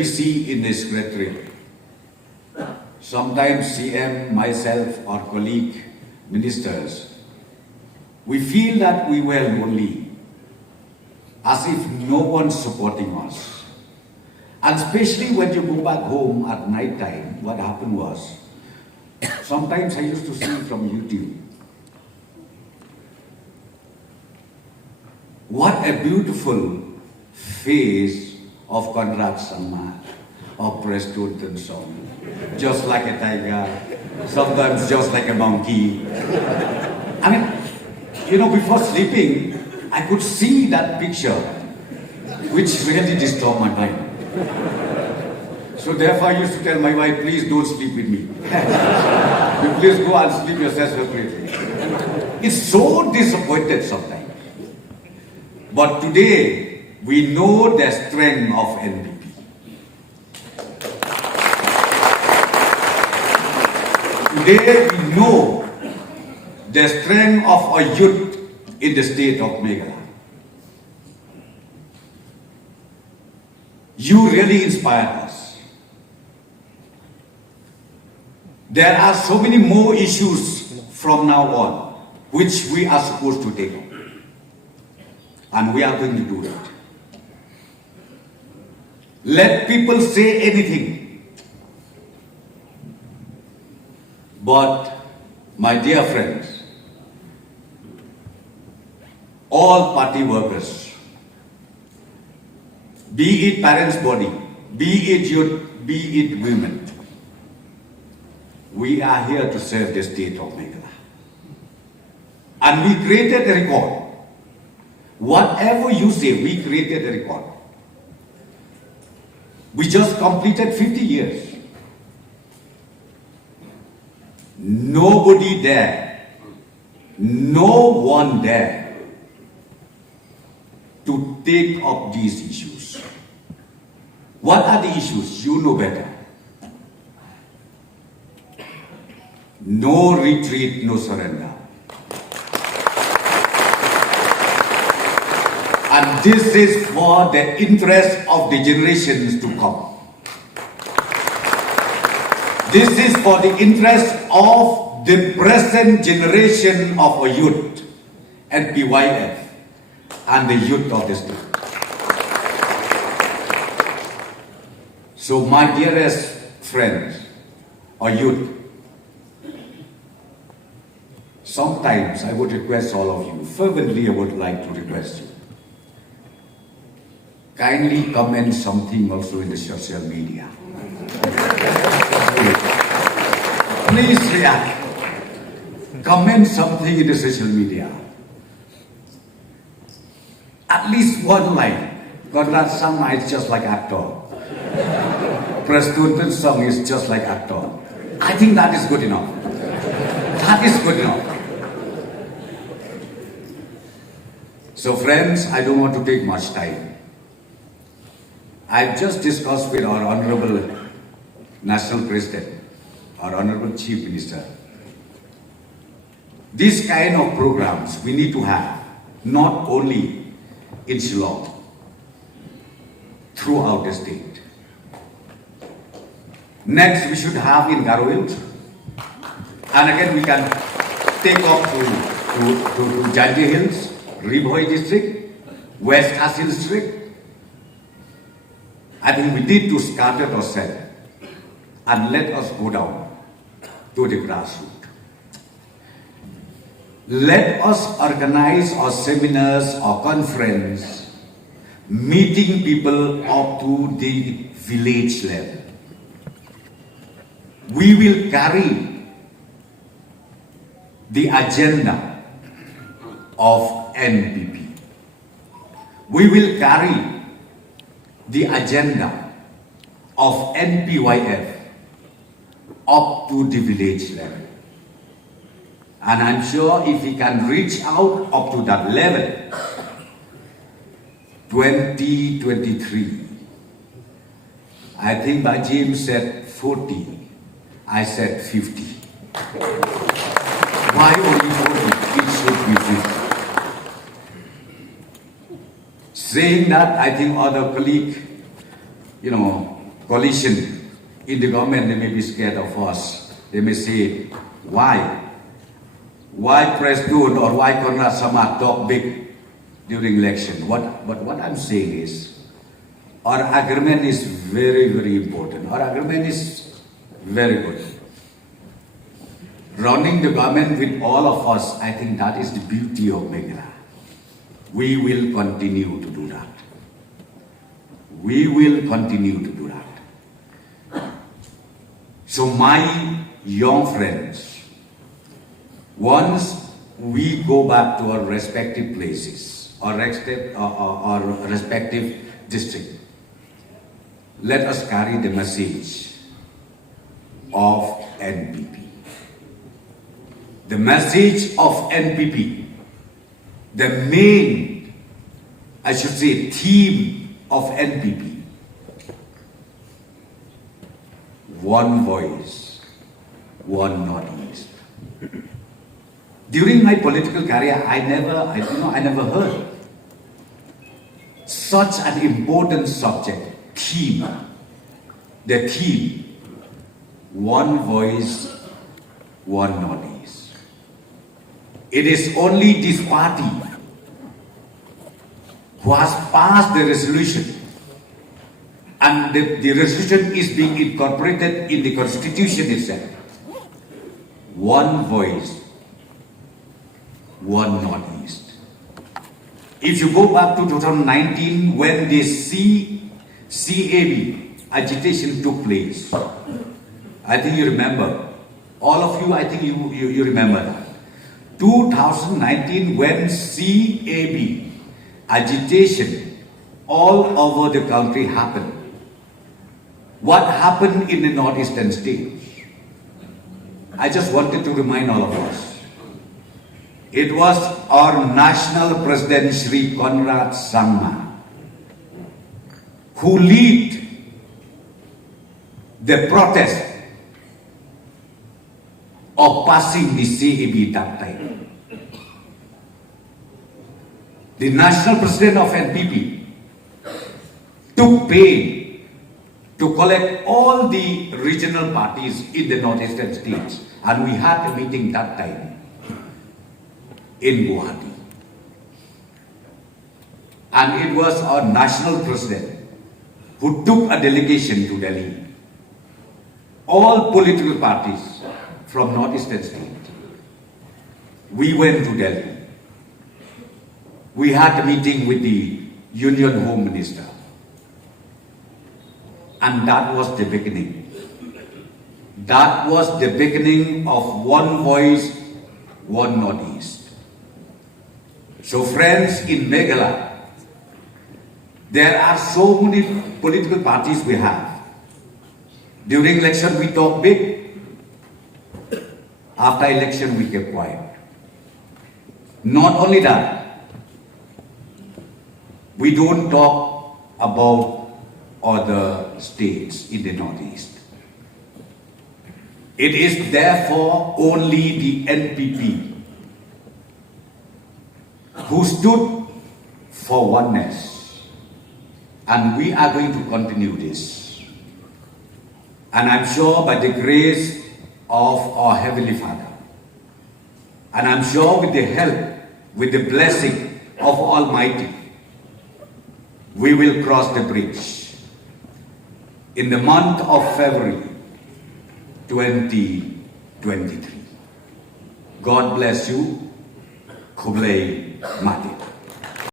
we see in the secretariat. Sometimes CM, myself, or colleague ministers, we feel that we were lonely, as if no one's supporting us. And especially when you go back home at night time, what happened was, sometimes I used to see from YouTube, what a beautiful face of Conrad Samla, of Preston song. Just like a tiger, sometimes just like a monkey. I mean, you know, before sleeping, I could see that picture, which really disturbed my mind. So therefore I used to tell my wife, please don't sleep with me. You please go and sleep yourself separately. It's so disappointed sometimes. But today, we know the strength of NPP. Today, we know the strength of our youth in the state of Meghalaya. You really inspire us. There are so many more issues from now on, which we are supposed to take on. And we are going to do that. Let people say anything. But, my dear friends, all party workers, be it parents' body, be it youth, be it women, we are here to serve the state of Meghalaya. And we created a record. Whatever you say, we created a record. We just completed 50 years. Nobody there, no one there to take up these issues. What are the issues? You know better. No retreat, no surrender. And this is for the interest of the generations to come. This is for the interest of the present generation of our youth, NPYF, and the youth of the state. So my dearest friends, or youth, sometimes I would request all of you, fervently I would like to request you, kindly comment something also in the social media. Please react. Comment something in the social media. At least one line. Conrad Samla is just like actor. Preston's song is just like actor. I think that is good enough. That is good enough. So friends, I don't want to take much time. I've just discussed with our Honorable National President, our Honorable Chief Minister. These kind of programs we need to have, not only in Shillong, throughout the state. Next, we should have in Garoil, and again we can take off to Janji Hills, Ribhoi district, West Asil district. I think we need to scatter ourselves and let us go down to the grassroots. Let us organize our seminars or conference, meeting people up to the village level. We will carry the agenda of NPP. We will carry the agenda of NPYF up to the village level. And I'm sure if we can reach out up to that level, 2023, I think by James said 40, I said 50. Why only 40? It should be 50. Saying that, I think other colleague, coalition in the government, they may be scared of us. They may say, why? Why Preston or why Conrad Samar talk big during election? But what I'm saying is, our agreement is very, very important. Our agreement is very good. Running the government with all of us, I think that is the beauty of Meghalaya. We will continue to do that. We will continue to do that. So my young friends, once we go back to our respective places, our respective district, let us carry the message of NPP. The message of NPP, the main, I should say, theme of NPP. One voice, one Northeast. During my political career, I never heard such an important subject, theme. The theme, one voice, one Northeast. It is only this party who has passed the resolution, and the resolution is being incorporated in the constitution itself. One voice, one Northeast. If you go back to 2019 when the CAB agitation took place, I think you remember, all of you, I think you remember that. 2019 when CAB agitation all over the country happened. What happened in the northeastern states? I just wanted to remind all of us. It was our national president, Shri Conrad Samla, who led the protest of passing the CAB that time. The national president of NPP took pain to collect all the regional parties in the northeastern states, and we had a meeting that time in Guwahati. And it was our national president who took a delegation to Delhi. All political parties from northeastern state. We went to Delhi. We had a meeting with the Union Home Minister. And that was the beginning. That was the beginning of one voice, one Northeast. So friends, in Meghalaya, there are so many political parties we have. During election we talk big. After election we kept quiet. Not only that, we don't talk about other states in the Northeast. It is therefore only the NPP who stood for oneness, and we are going to continue this. And I'm sure by the grace of our Heavenly Father, and I'm sure with the help, with the blessing of Almighty, we will cross the bridge in the month of February 2023. God bless you. Kublai Mati.